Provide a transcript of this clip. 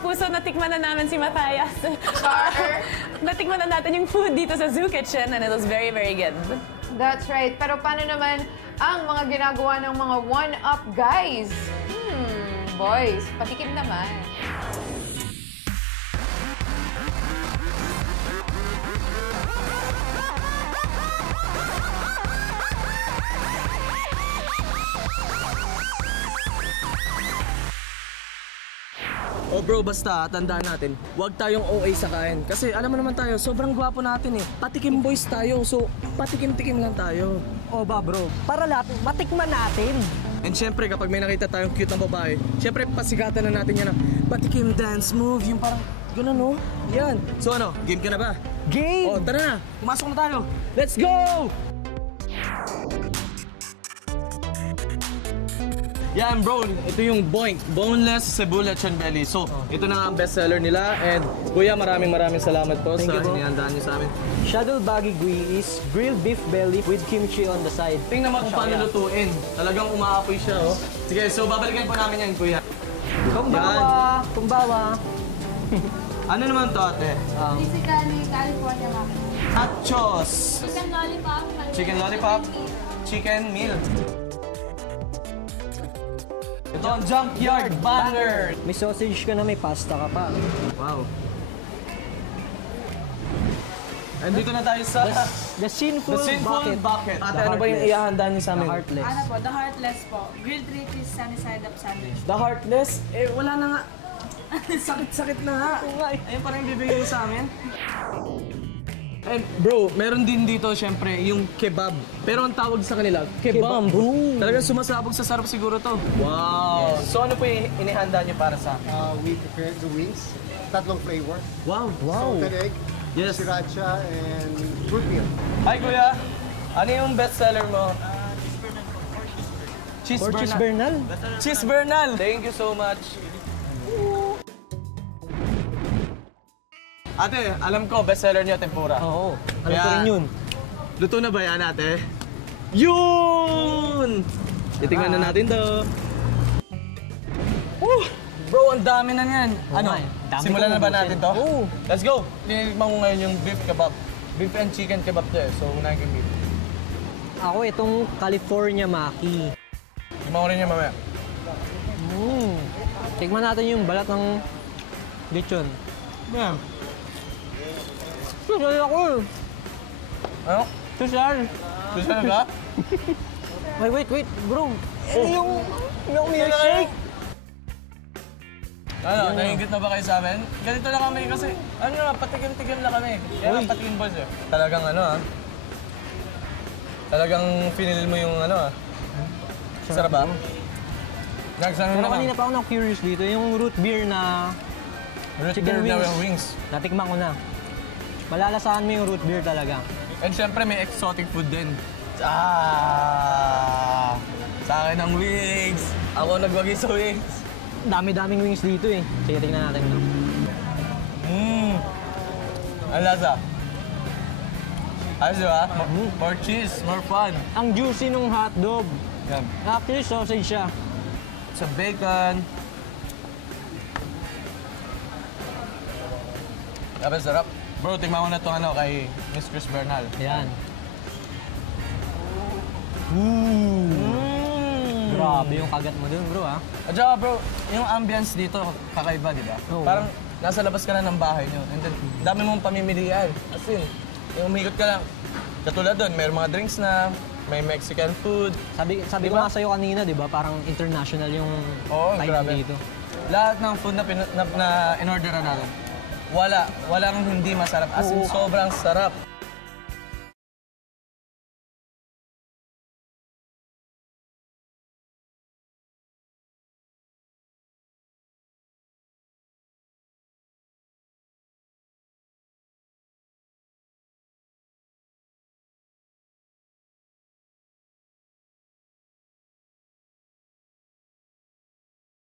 kapuso, natikman na namin si Matthias. Natikman na natin yung food dito sa Zoo Kitchen and it was very, very good. That's right. Pero paano naman ang mga ginagawa ng mga one-up guys? Boys, patikim naman. Oh bro, basta tandaan natin, huwag tayong OA sa kain. Kasi alam mo naman tayo, sobrang gwapo natin eh. Patikim boys tayo, so patikim-tikim lang tayo. O ba bro, para lahat matikman natin. And syempre kapag may nakita tayong cute na babae, syempre pasikatan na natin yan na patikim dance move, yung parang gano'n no? Yan. So ano, game ka na ba? Game! Oh, tara na, pumasok na tayo. Let's go! Yan bro, ito yung Boink, Boneless Cebu Lechon Belly. So, ito na nga ang bestseller nila and kuya maraming salamat po sa inihandaan niyo sa amin. Shadow Baggy Gui is grilled beef belly with kimchi on the side. Tingnan mo kung paano lutuin. Talagang umaapoy siya oh. Sige, so babalikan po namin yan kuya. Kumbawa! Kumbawa! Ano naman to ate? Basically, California maki. Nachos! Chicken lollipop. Chicken lollipop, chicken meal. Ito ang Junkyard Banger! May sausage ka na, may pasta ka pa. Wow. And dito na tayo sa The Sinful Bucket. Ate, ano ba yung iahanda niyo sa amin? The Heartless. Ano po, the heartless po. Grilled 3 cheese sunny side up sandwich. The Heartless? Eh, wala na nga. Sakit-sakit na nga. Ayun parang bibigyan sa amin. And bro, meron din dito syempre yung kebab. Pero ang tawag sa kanila, kebab. Talagang sumasabog sa sarap siguro to. Wow! Yes. So ano po yung inihanda niyo para sa akin? We prepared the wings, tatlong flavor. Wow! Salted egg, Yes. sriracha, and root beer. Hi kuya! Ano yung bestseller mo? Or cheese bernal. Cheese Bernal! Thank you so much. Ate, alam ko bestseller niyo tempura. Oo, alam ko Kaya- rin yun. Luto na ba yan ate? Yun! Titingnan na natin to. Bro, ang dami na yan. Ano? Dami Simulan ko na ba ubusin. natin to? Oo. Let's go! Tinikman ko ngayon yung beef kebab. Beef and chicken kebab to eh. So, unahin ko yung beef. Ako itong California Maki. Tikman ko rin yan mamaya. Tikman natin yung balat ng lechon. Yeah. Susal ako eh. Ano? Susal. Gusto na ka? Wait, bro. Ano yung milkshake? Ano, nahingit na ba kayo sa amin? Ganito na kami kasi, ano na, patikim-tikim na kami. Kaya nga patikim boys eh. Talagang ano ah. Talagang finil mo yung ano ah. Sarap ba? Nagsano Pero na kanina pa ako na-curious dito, yung root beer na chicken na wings. wings. Natikman ko na. Malalasahan mo yung root beer talaga. And syempre may exotic food din. Sa akin ang wings. Ako nagwagi sa wings. Dami-daming wings dito eh. Sige, tingnan natin ito. Ang lasa. Ayos diba? More cheese, more fun. Ang juicy nung hotdog. Yan. Actually, sausage siya. Sa bacon. Grabe, sarap. Bro, tingnan mo na itong ano kay Miss Chris Bernal. Ayan. Grabe yung kagat mo dun, bro, ah. At saka bro, yung ambience dito kakaiba, di ba? Oo. Parang nasa labas ka na ng bahay nyo. And then, dami mong pamimilian. As in, yung umikot ka lang. Katulad doon, may mga drinks na, may Mexican food. Sabi ko Diba? nga sa'yo kanina, di ba? Parang international yung Oo, time grabe. dito. Lahat ng food na in-orderan natin, walang hindi masarap. As in, Oo. sobrang sarap.